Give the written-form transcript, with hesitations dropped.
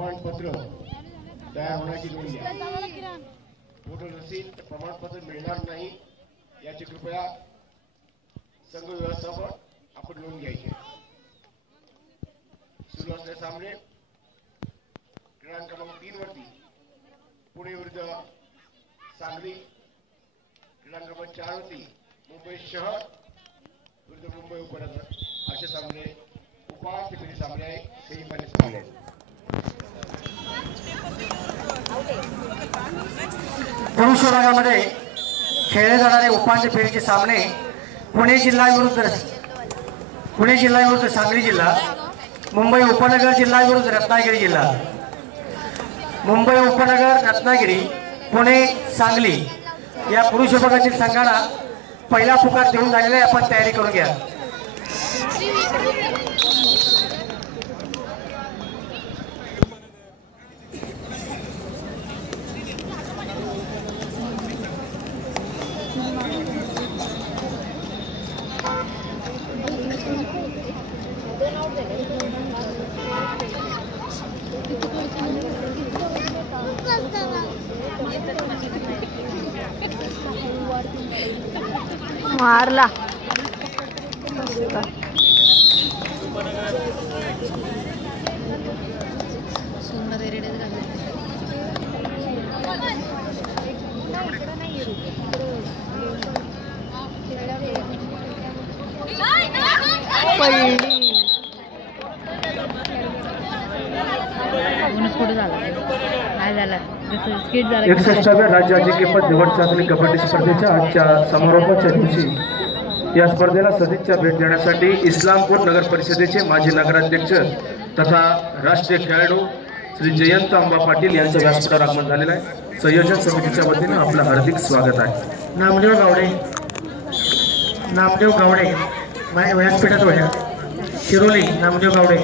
प्रमाणपत्र तयार होण्याची नोंद घ्या। फोटो नसेल तर प्रमाणपत्र मिळणार नाही याची कृपया संघ व्यवस्थापन आपण नोंद घ्यायची। सुरू असलेले सामने क्रमांक 3 वरती पुणे विरुद्ध सांगली, क्रमांक 4 वरती मुंबई शहर विरुद्ध मुंबई उपनगर असे सामने उपांत्य फेरी सामने आहे, सेमीफायनल सामने आहे। पुरुष विभागामध्ये खेळले जाणारे उपांत्य फेरीचे सामने पुणे जिल्हा विरुद्ध सांगली जिल्हा, मुंबई उपनगर जिल्हा विरुद्ध रत्नागिरी जिल्हा, मुंबई उपनगर रत्नागिरी पुणे सांगली या पुरुष विभागातील संघांना पहिला पुकार देऊन झालेला आहे। आपण तयारी करून घ्या। मारला पडली 61व्या राज्य अजिंक्यपद निवड चाचणी कबड्डी स्पर्धेच्या आजच्या समारोपाच्या दिवशी या स्पर्धेला सदिच्छा भेट देण्यासाठी इस्लामपूर नगर परिषदेचे माजी नगराध्यक्ष तथा राष्ट्रीय खेळाडू श्री जयंत आंबा पाटील यांचं व्यासपीठावर आगमन झालेलं आहे। संयोजन समितीच्या वतीने आपलं हार्दिक स्वागत आहे। नामदेव गावडे व्यासपीठात होत्या शिरोली नामदेव गावडे।